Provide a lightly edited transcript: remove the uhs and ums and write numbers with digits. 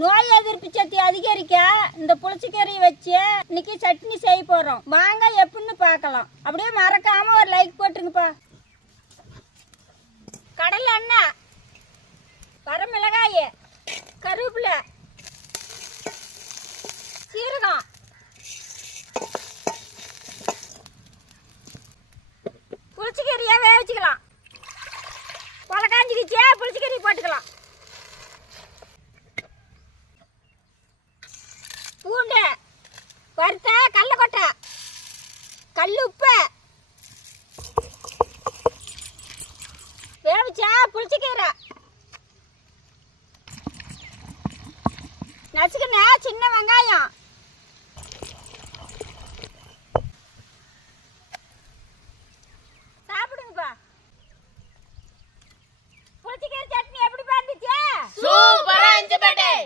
நோய் எதிர்ப்பு சக்தி அதிகரிக்க இந்த புளிச்சக்கீரையை வச்சு இன்னைக்கு சட்னி செய்ய போறோம். வாங்க எப்படின்னு பார்க்கலாம். அப்படியே மறக்காம ஒரு லைக் போட்டுருங்கப்பா. கடலை எண்ணெய், வரமிளகாய், கருவேப்பிலை, சீரகம், புளிச்சக்கீரையை வேக வச்சுக்கலாம். கொலை காஞ்சிக்கிச்சே புளிச்சக்கீரையை போட்டுக்கலாம். பூண்டு, வறுத்த கடலக்கொட்டை, கல் உப்பு, வேவிச்சா புளிச்சக்கீரை, நசுக்குன சின்ன வெங்காயம்,